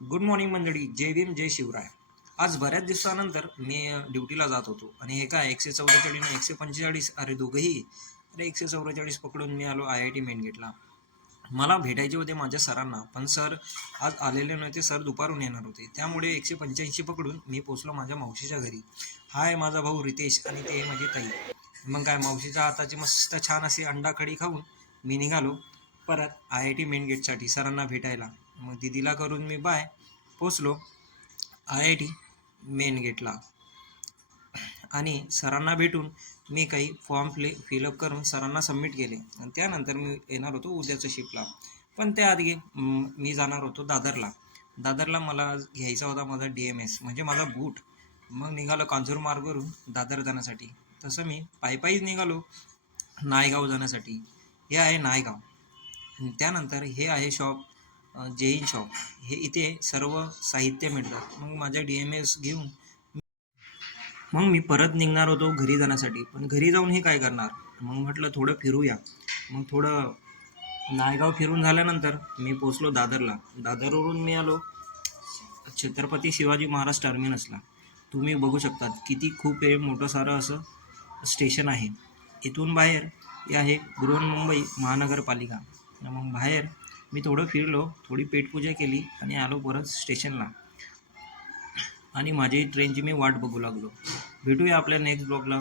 Good morning मंडळी. जय भीम जय शिवराय. आज बऱ्याच दिवसानंतर मी ड्युटीला जात होतो आणि हे काय 144 आणि 145 अरे दोघंही अरे 144 पकडून मी आलो IIT मेन गेटला. मला भेटायचे होते माझ्या सरांना, पण सर आज आलेले नव्हते. सर दुपारून येणार होते, त्यामुळे 185 पकडून मी पोचलो माझ्या मावशीच्या घरी. हा आहे माझा भाऊ रितेश आणि ते माझी ताई. मग काय मावशीच्या हाताची मस्त छान अशी अंडा कढी खाऊन मी निघालो परत IIT मेन गेटसाठी सरांना भेटायला. मग दिदीला करून मी बाय पोचलो IIT मेन गेटला आणि सरांना भेटून मी काही फॉर्म फिलअप करून सरांना सबमिट केले आणि त्यानंतर मी येणार होतो उद्याच्या शिफ्टला. पण त्याआधी मी जाणार होतो दादरला मला घ्यायचा होता माझा DMS म्हणजे माझा बूट. मग निघालो कांजूर मार्गवरून दादर जाण्यासाठी. तसं मी पायीच निघालो नायगाव जाण्यासाठी. हे आहे नायगाव. त्यानंतर हे आहे शॉप जैन शॉप. हे इथे सर्व साहित्य मिळतात. मग माझ्या DMS घेऊन मग मी परत निघणार होतो घरी जाण्यासाठी. पण घरी जाऊन हे काय करणार, मग म्हटलं थोडं फिरूया. मग थोडं नायगाव फिरून झाल्यानंतर मी पोचलो दादरवरून मी आलो छत्रपती शिवाजी महाराज टर्मिनसला. तुम्ही बघू शकतात किती खूप हे मोठं सारं असं स्टेशन आहे. इथून बाहेर हे आहे बृहन्मुंबई महानगरपालिका. मग बाहेर मी थोडं फिरलो, थोडी पेटपूजा केली आणि आलो परत स्टेशनला आणि माझी ट्रेनची मी वाट बघू लागलो. भेटूया आपल्या नेक्स्ट ब्लॉगला.